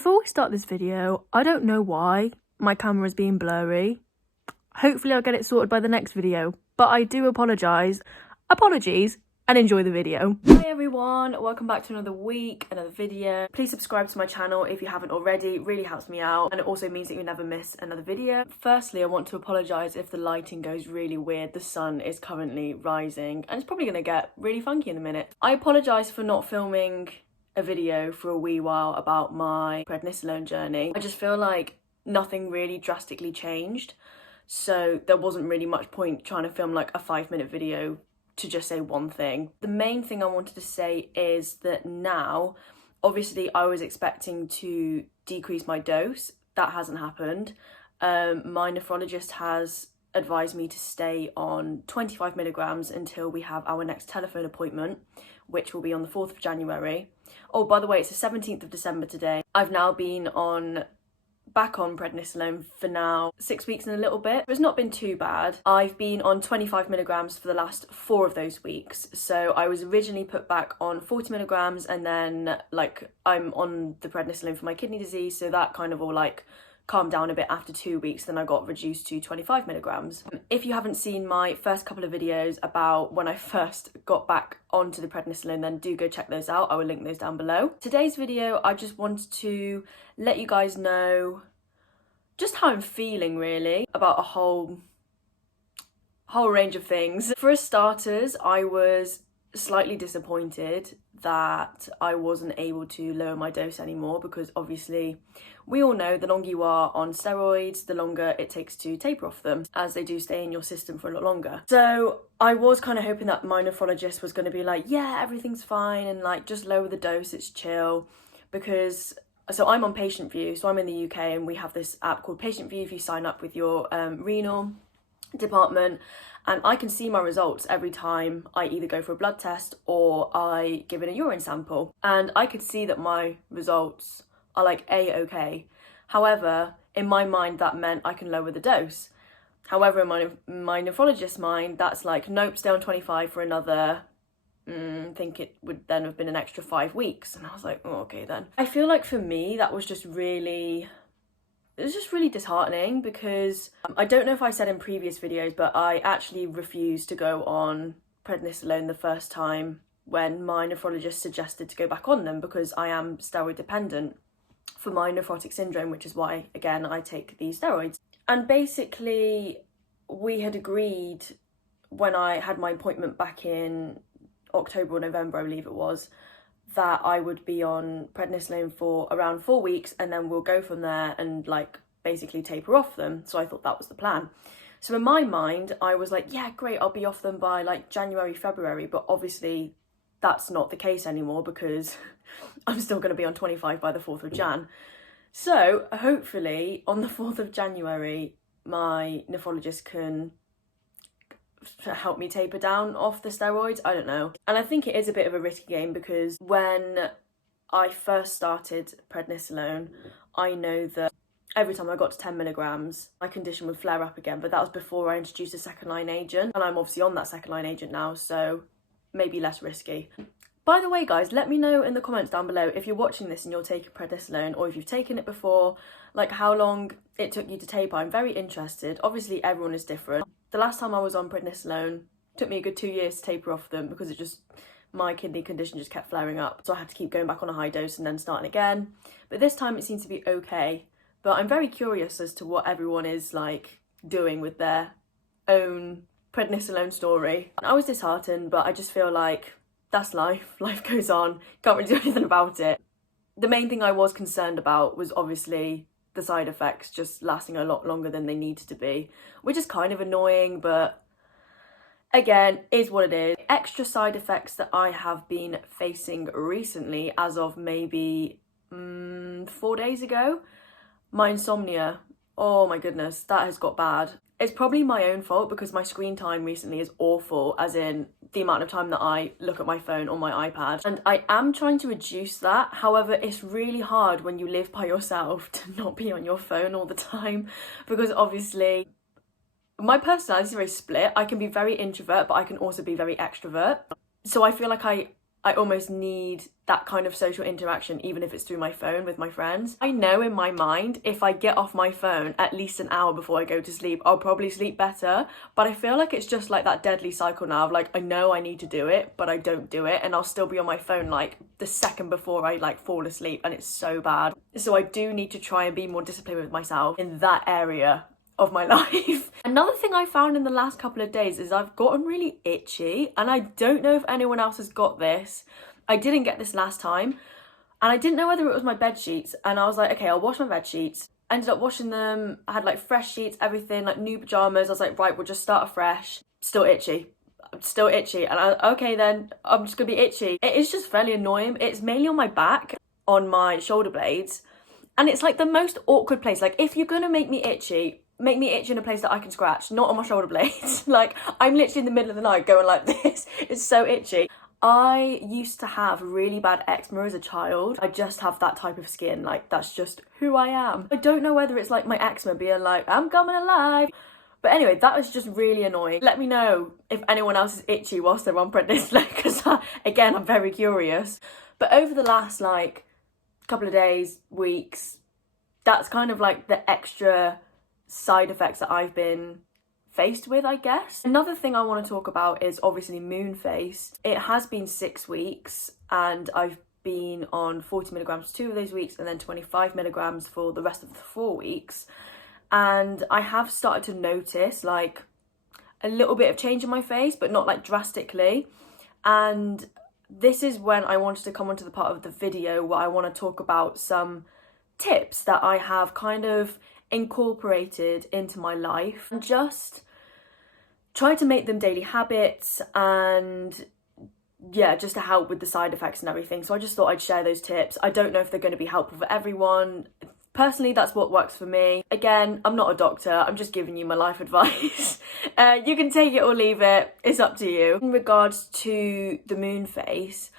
Before we start this video, I don't know why my camera is being blurry. Hopefully I'll get it sorted by the next video, but I do apologise. Apologies, and enjoy the video. Hi everyone, welcome back to another week, another video. Please subscribe to my channel if you haven't already, it really helps me out, and it also means that you never miss another video. Firstly, I want to apologise if the lighting goes really weird. The sun is currently rising, and it's probably going to get really funky in a minute. I apologise for not filming a video for a wee while about my prednisolone journey. I just feel like nothing really drastically changed, so there wasn't really much point trying to film like a 5-minute video to just say one thing. The main thing I wanted to say is that now, obviously I was expecting to decrease my dose. That hasn't happened. My nephrologist has advised me to stay on 25 milligrams until we have our next telephone appointment, which will be on the 4th of January. Oh, by the way, it's the 17th of December today. I've now been back on prednisolone for now 6 weeks and a little bit. It's not been too bad. I've been on 25 milligrams for the last 4 of those weeks. So I was originally put back on 40 milligrams, and then like I'm on the prednisolone for my kidney disease, so that kind of all like calmed down a bit after 2 weeks. Then I got reduced to 25 milligrams. If you haven't seen my first couple of videos about when I first got back onto the prednisolone, then do go check those out. I will link those down below. Today's video, I just wanted to let you guys know just how I'm feeling really about a whole range of things. For starters, I was slightly disappointed that I wasn't able to lower my dose anymore, because obviously we all know the longer you are on steroids, the longer it takes to taper off them, as they do stay in your system for a lot longer. So I was kind of hoping that my nephrologist was going to be like, yeah, everything's fine, and like just lower the dose, it's chill. Because so I'm on Patient View, so I'm in the UK, and we have this app called Patient View if you sign up with your renal department, and I can see my results every time I either go for a blood test or I give in a urine sample, and I could see that my results are like A-okay. However, in my mind that meant I can lower the dose. However, in my nephrologist's mind, that's like, nope, stay on 25 for another, I think it would then have been an extra 5 weeks. And I was like, oh, okay then. I feel like for me that was just really, it was just really disheartening, because I don't know if I said in previous videos, but I actually refused to go on prednisolone the first time when my nephrologist suggested to go back on them, because I am steroid dependent for my nephrotic syndrome, which is why, again, I take these steroids. And basically we had agreed when I had my appointment back in October or November, I believe it was, that I would be on prednisolone for around 4 weeks, and then we'll go from there and like basically taper off them. So I thought that was the plan. So in my mind, I was like, yeah, great, I'll be off them by like January, February, but obviously that's not the case anymore, because I'm still going to be on 25 by the 4th of Jan. So hopefully on the 4th of January, my nephrologist can help me taper down off the steroids. I don't know. And I think it is a bit of a risky game, because when I first started prednisolone, I know that every time I got to 10 milligrams, my condition would flare up again, but that was before I introduced a second line agent, and I'm obviously on that second line agent now, so maybe less risky. By the way, guys, let me know in the comments down below if you're watching this and you're taking prednisolone, or if you've taken it before, like how long it took you to taper. I'm very interested. Obviously everyone is different. The last time I was on prednisolone, it took me a good 2 years to taper off them, because my kidney condition just kept flaring up. So I had to keep going back on a high dose and then starting again. But this time it seems to be okay. But I'm very curious as to what everyone is like doing with their own prednisolone story. I was disheartened, but I just feel like that's life. Life goes on. Can't really do anything about it. The main thing I was concerned about was obviously the side effects just lasting a lot longer than they needed to be, which is kind of annoying, but again, is what it is. Extra side effects that I have been facing recently, as of maybe 4 days ago, my insomnia. Oh my goodness, that has got bad. It's probably my own fault, because my screen time recently is awful, as in the amount of time that I look at my phone or my iPad. And I am trying to reduce that. However, it's really hard when you live by yourself to not be on your phone all the time, because obviously my personality is very split. I can be very introvert, but I can also be very extrovert. So I feel like I I almost need that kind of social interaction, even if it's through my phone with my friends. I know in my mind, if I get off my phone at least an hour before I go to sleep, I'll probably sleep better. But I feel like it's just like that deadly cycle now of like, I know I need to do it, but I don't do it. And I'll still be on my phone like the second before I like fall asleep, and it's so bad. So I do need to try and be more disciplined with myself in that area of my life. Another thing I found in the last couple of days is I've gotten really itchy, and I don't know if anyone else has got this. I didn't get this last time, and I didn't know whether it was my bed sheets, and I was like, okay, I'll wash my bed sheets. Ended up washing them. I had like fresh sheets, everything, like new pajamas. I was like, right, we'll just start afresh. Still itchy. And okay then, I'm just gonna be itchy. It is just fairly annoying. It's mainly on my back, on my shoulder blades, and it's like the most awkward place. Like, if you're gonna make me itchy in a place that I can scratch, not on my shoulder blades. Like, I'm literally in the middle of the night going like this. It's so itchy. I used to have really bad eczema as a child. I just have that type of skin. Like, that's just who I am. I don't know whether it's like my eczema being like, I'm coming alive. But anyway, that was just really annoying. Let me know if anyone else is itchy whilst they're on prednisolone, because again, I'm very curious. But over the last like couple of days, weeks, that's kind of like the extra side effects that I've been faced with, I guess. Another thing I want to talk about is obviously moon face. It has been 6 weeks, and I've been on 40 milligrams 2 of those weeks, and then 25 milligrams for the rest of the 4 weeks. And I have started to notice like a little bit of change in my face, but not like drastically. And this is when I wanted to come onto the part of the video where I want to talk about some tips that I have kind of incorporated into my life and just try to make them daily habits, and yeah, just to help with the side effects and everything. So I just thought I'd share those tips. I don't know if they're going to be helpful for everyone. Personally, that's what works for me. Again, I'm not a doctor, I'm just giving you my life advice. You can take it or leave it, it's up to you. In regards to the moon face,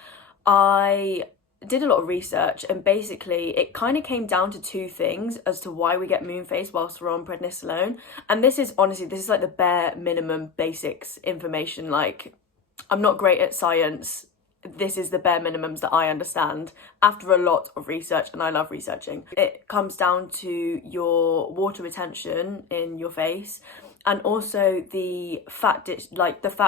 I did a lot of research, and basically it kind of came down to 2 things as to why we get moon face whilst we're on prednisolone. And this is honestly, this is like the bare minimum basics information. Like, I'm not great at science. This is the bare minimums that I understand after a lot of research, and I love researching. It comes down to your water retention in your face, and also the fat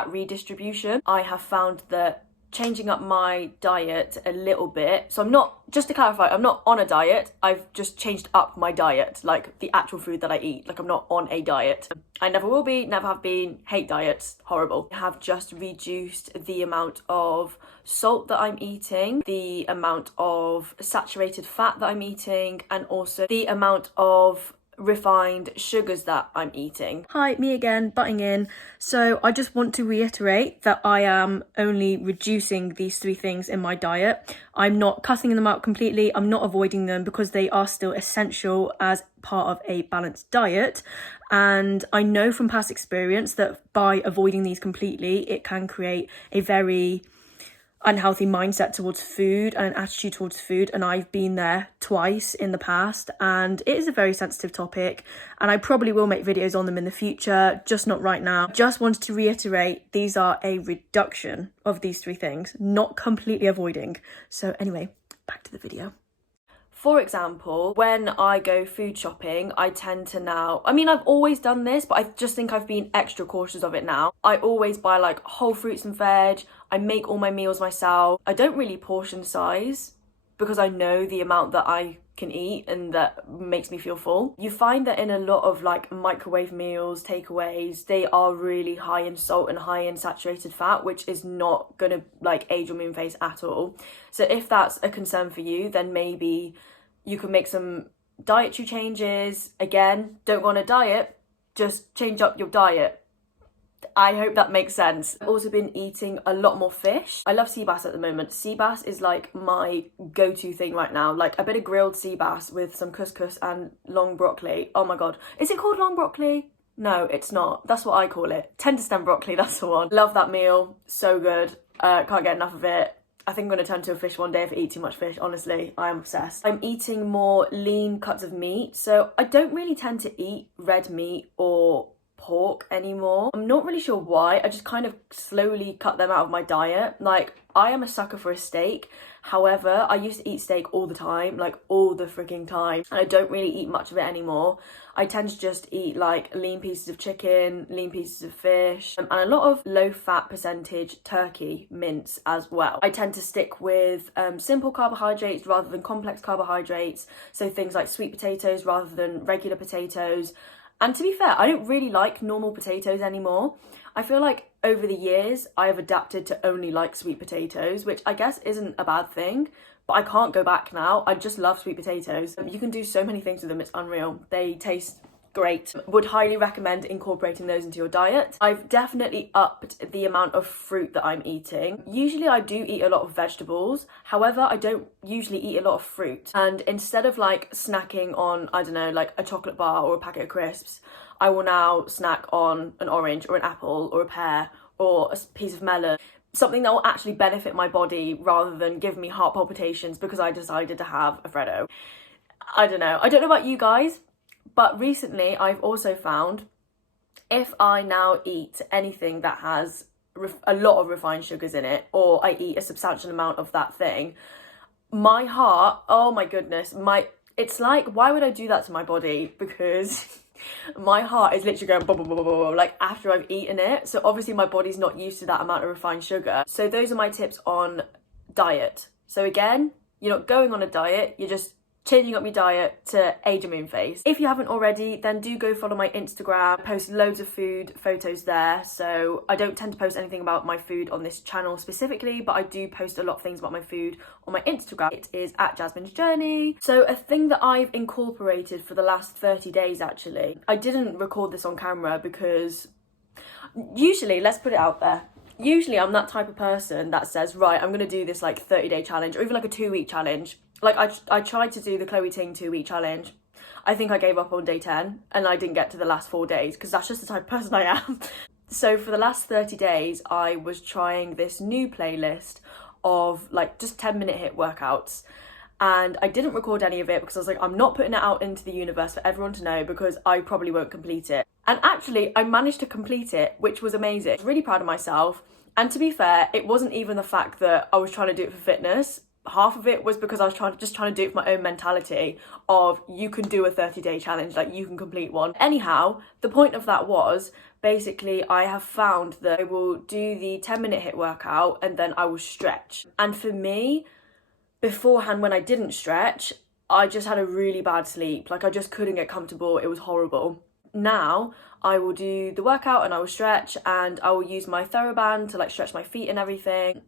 redistribution. I have found that changing up my diet a little bit. So I'm not, just to clarify, I'm not on a diet. I've just changed up my diet, like the actual food that I eat. Like, I'm not on a diet. I never will be, never have been, hate diets, horrible. I have just reduced the amount of salt that I'm eating, the amount of saturated fat that I'm eating, and also the amount of refined sugars that I'm eating. Hi, me again, butting in. So I just want to reiterate that I am only reducing these 3 things in my diet. I'm not cutting them out completely. I'm not avoiding them, because they are still essential as part of a balanced diet. And I know from past experience that by avoiding these completely, it can create a very unhealthy mindset towards food and an attitude towards food, and I've been there twice in the past, and it is a very sensitive topic, and I probably will make videos on them in the future, just not right now. Just wanted to reiterate, these are a reduction of these 3 things, not completely avoiding. So anyway, back to the video. For example, when I go food shopping, I tend to now, I mean, I've always done this, but I just think I've been extra cautious of it now. I always buy like whole fruits and veg. I make all my meals myself. I don't really portion size, because I know the amount that I can eat and that makes me feel full. You find that in a lot of like microwave meals, takeaways, they are really high in salt and high in saturated fat, which is not gonna like age your moon face at all. So if that's a concern for you, then maybe you can make some dietary changes. Again, don't go on a diet, just change up your diet. I hope that makes sense. I've also been eating a lot more fish. I love sea bass at the moment. Sea bass is like my go-to thing right now. Like a bit of grilled sea bass with some couscous and long broccoli. Oh my god. Is it called long broccoli? No, it's not. That's what I call it. Tender stem broccoli, that's the one. Love that meal. So good. Can't get enough of it. I think I'm going to turn to a fish one day if I eat too much fish, honestly. I am obsessed. I'm eating more lean cuts of meat. So I don't really tend to eat red meat or pork anymore. I'm not really sure why. I just kind of slowly cut them out of my diet. Like, I am a sucker for a steak. However, I used to eat steak all the time, like all the freaking time, and I don't really eat much of it anymore. I tend to just eat like lean pieces of chicken, lean pieces of fish, and a lot of low fat percentage turkey mince as well. I tend to stick with simple carbohydrates rather than complex carbohydrates, so things like sweet potatoes rather than regular potatoes. And to be fair, I don't really like normal potatoes anymore. I feel like over the years, I have adapted to only like sweet potatoes, which I guess isn't a bad thing, but I can't go back now. I just love sweet potatoes. You can do so many things with them, it's unreal. They taste great. Would highly recommend incorporating those into your diet. I've definitely upped the amount of fruit that I'm eating. Usually I do eat a lot of vegetables. However, I don't usually eat a lot of fruit. And instead of like snacking on, I don't know, like a chocolate bar or a packet of crisps, I will now snack on an orange or an apple or a pear or a piece of melon. Something that will actually benefit my body rather than give me heart palpitations because I decided to have a Freddo. I don't know about you guys, but recently I've also found if I now eat anything that has a lot of refined sugars in it, or I eat a substantial amount of that thing, my heart, oh my goodness, it's like, why would I do that to my body? Because my heart is literally going blah, blah, blah, blah, blah, like after I've eaten it. So obviously my body's not used to that amount of refined sugar. So those are my tips on diet. So again, you're not going on a diet, you're just changing up your diet to age a moon face. If you haven't already, then do go follow my Instagram. I post loads of food photos there. So I don't tend to post anything about my food on this channel specifically, but I do post a lot of things about my food on my Instagram. It is at Jasmine's Journey. So a thing that I've incorporated for the last 30 days actually, I didn't record this on camera because usually, let's put it out there, usually I'm that type of person that says, right, I'm gonna do this like 30-day challenge or even like a 2-week challenge. Like I tried to do the Chloe Ting 2-week challenge. I think I gave up on day 10 and I didn't get to the last 4 days because that's just the type of person I am. So for the last 30 days, I was trying this new playlist of like just 10-minute HIIT workouts. And I didn't record any of it because I was like, I'm not putting it out into the universe for everyone to know because I probably won't complete it. And actually, I managed to complete it, which was amazing. I was really proud of myself. And to be fair, it wasn't even the fact that I was trying to do it for fitness. Half of it was because I was just trying to do it for my own mentality of you can do a 30-day challenge, like you can complete one. Anyhow, the point of that was basically I have found that I will do the 10-minute HIIT workout and then I will stretch. And for me, beforehand when I didn't stretch, I just had a really bad sleep. Like I just couldn't get comfortable. It was horrible. Now I will do the workout and I will stretch and I will use my TheraBand to like stretch my feet and everything.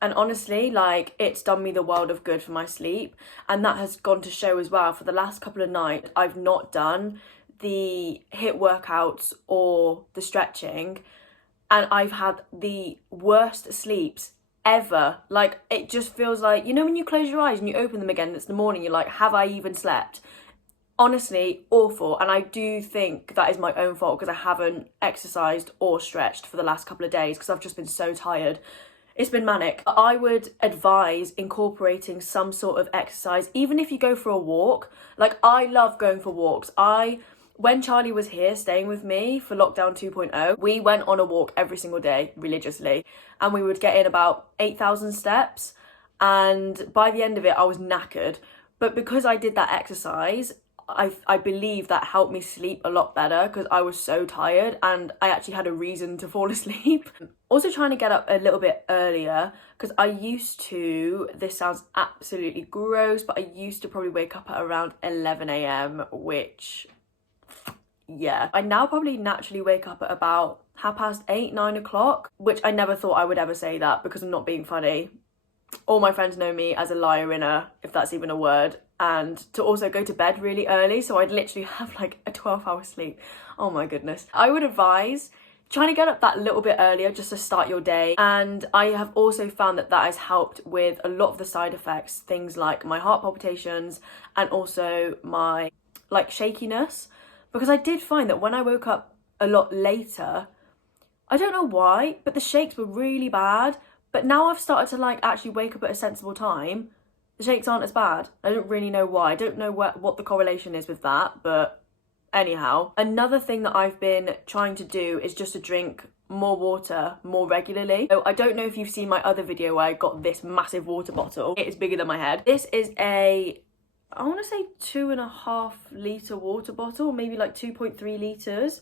And honestly, like, it's done me the world of good for my sleep. And that has gone to show as well. For the last couple of nights, I've not done the HIIT workouts or the stretching. And I've had the worst sleeps ever. Like, it just feels like, you know, when you close your eyes and you open them again and it's the morning, you're like, have I even slept? Honestly, awful. And I do think that is my own fault because I haven't exercised or stretched for the last couple of days because I've just been so tired. It's been manic. I would advise incorporating some sort of exercise, even if you go for a walk. Like, I love going for walks. When Charlie was here staying with me for lockdown 2.0, we went on a walk every single day religiously. And we would get in about 8,000 steps. And by the end of it, I was knackered. But because I did that exercise, I believe that helped me sleep a lot better because I was so tired and I actually had a reason to fall asleep. Also trying to get up a little bit earlier because I used to, this sounds absolutely gross, but I used to probably wake up at around 11 a.m, which, yeah. I now probably naturally wake up at about 8:30, 9 o'clock, which I never thought I would ever say that because I'm not being funny. All my friends know me as a liar-inner, if that's even a word, and to also go to bed really early, so I'd literally have like a 12-hour sleep. Oh my goodness. I would advise trying to get up that little bit earlier just to start your day, and I have also found that that has helped with a lot of the side effects, things like my heart palpitations and also my like shakiness, because I did find that when I woke up a lot later, I don't know why, but the shakes were really bad. But now I've started to like actually wake up at a sensible time, the shakes aren't as bad. I don't really know why. I don't know what the correlation is with that, but Anyhow, another thing that I've been trying to do is just to drink more water more regularly. So I don't know if you've seen my other video where I got this massive water bottle. It is bigger than my head. This is I want to say 2.5 litre water bottle, maybe like 2.3 litres.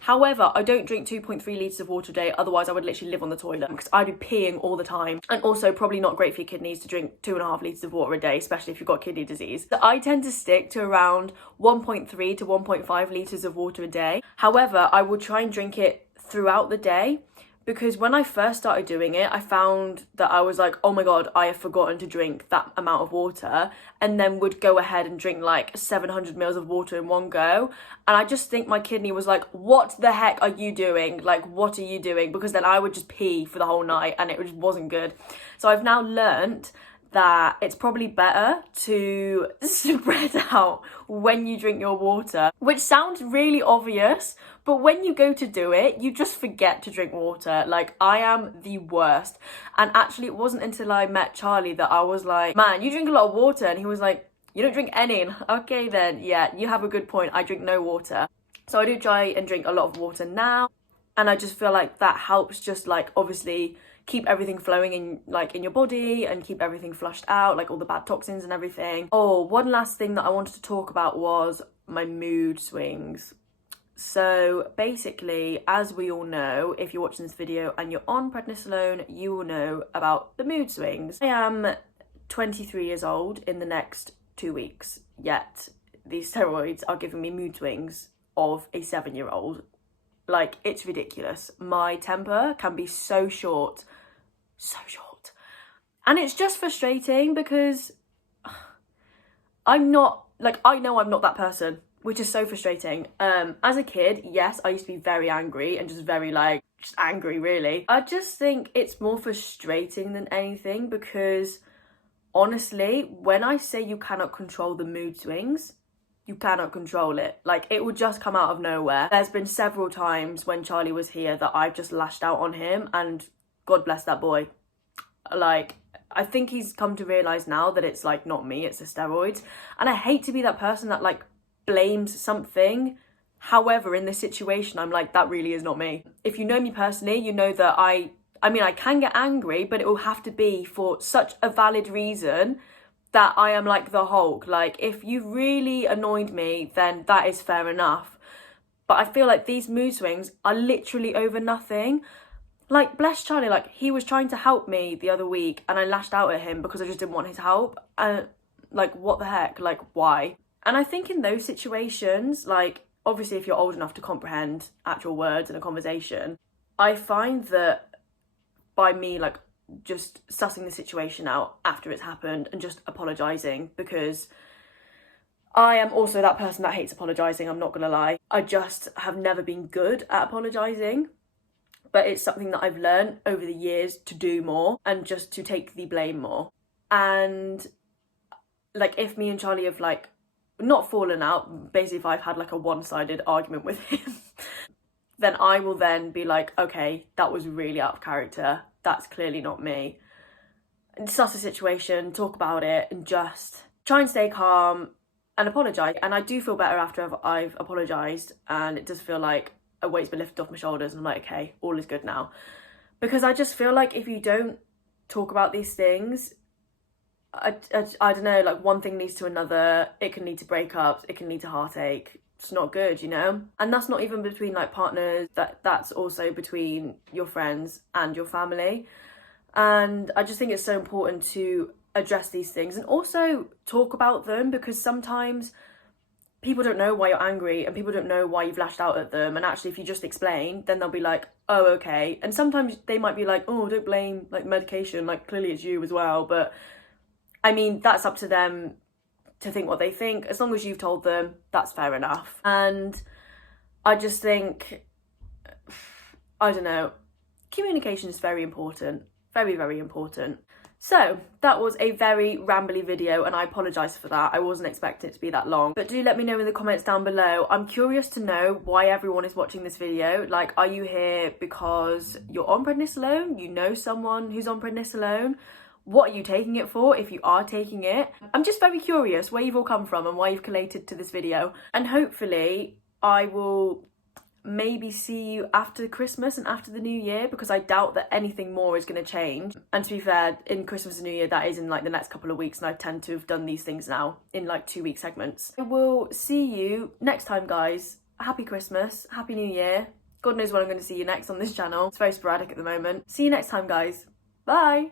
However, I don't drink 2.3 litres of water a day, otherwise I would literally live on the toilet because I'd be peeing all the time. And also probably not great for your kidneys to drink 2.5 litres of water a day, especially if you've got kidney disease. So I tend to stick to around 1.3 to 1.5 litres of water a day. However, I will try and drink it throughout the day, because when I first started doing it, I found that I was like, oh my god, I have forgotten to drink that amount of water, and then would go ahead and drink like 700 mils of water in one go. And I just think my kidney was like, what the heck are you doing? Like, what are you doing? Because then I would just pee for the whole night and it just wasn't good. So I've now learnt that it's probably better to spread out when you drink your water, which sounds really obvious, but when you go to do it, you just forget to drink water. Like, I am the worst. And actually, it wasn't until I met Charlie that I was like, man, you drink a lot of water. And he was like, you don't drink any. And okay, then, yeah, you have a good point. I drink no water. So I do try and drink a lot of water now. And I just feel like that helps just like, obviously, keep everything flowing in your body and keep everything flushed out, like all the bad toxins and everything. Oh, one last thing that I wanted to talk about was my mood swings. So basically, as we all know, if you're watching this video and you're on prednisolone, you will know about the mood swings. I am 23 years old in the next 2 weeks, yet these steroids are giving me mood swings of a 7-year-old. Like, it's ridiculous. My temper can be so short. And it's just frustrating because I know I'm not that person, which is so frustrating. As a kid, yes, I used to be very angry and just very just angry, really. I just think it's more frustrating than anything because honestly, when I say you cannot control the mood swings, you cannot control it. Like, it will just come out of nowhere. There's been several times when Charlie was here that I've just lashed out on him, and God bless that boy. Like, I think he's come to realise now that it's like not me, it's the steroids. And I hate to be that person that like blames something. However, in this situation, I'm like, that really is not me. If you know me personally, you know that I can get angry, but it will have to be for such a valid reason that I am like the Hulk. Like, if you really annoyed me, then that is fair enough. But I feel like these mood swings are literally over nothing. Like, bless Charlie, like, he was trying to help me the other week and I lashed out at him because I just didn't want his help. And, like, what the heck? Like, why? And I think in those situations, like, obviously if you're old enough to comprehend actual words in a conversation, I find that by me, like, just sussing the situation out after it's happened and just apologising, because I am also that person that hates apologising, I'm not gonna lie. I just have never been good at apologising, but it's something that I've learned over the years to do more and just to take the blame more. And like, if me and Charlie have like not fallen out, basically if I've had like a one-sided argument with him, then I will then be like, okay, that was really out of character. That's clearly not me. And suss the situation, talk about it, and just try and stay calm and apologise. And I do feel better after I've apologised, and it does feel like a weight's been lifted off my shoulders and I'm like, okay, all is good now. Because I just feel like if you don't talk about these things, I don't know, like one thing leads to another. It can lead to breakups, it can lead to heartache. It's not good, you know? And that's not even between like partners, that's also between your friends and your family. And I just think it's so important to address these things and also talk about them, because sometimes people don't know why you're angry and people don't know why you've lashed out at them. And actually, if you just explain, then they'll be like, oh, okay. And sometimes they might be like, oh, don't blame like medication, like clearly it's you as well. But I mean, that's up to them to think what they think. As long as you've told them, that's fair enough. And I just think, I don't know, communication is very important. Very, very important. So that was a very rambly video and I apologise for that. I wasn't expecting it to be that long. But do let me know in the comments down below. I'm curious to know why everyone is watching this video. Like, are you here because you're on prednisolone? You know someone who's on prednisolone? What are you taking it for if you are taking it? I'm just very curious where you've all come from and why you've collated to this video. And hopefully I will maybe see you after Christmas and after the New Year, because I doubt that anything more is going to change. And to be fair, in Christmas and New Year, that is in like the next couple of weeks, and I tend to have done these things now in like 2-week segments. I will see you next time, guys. Happy Christmas, Happy New Year. God knows when I'm going to see you next on this channel. It's very sporadic at the moment. See you next time, guys. Bye!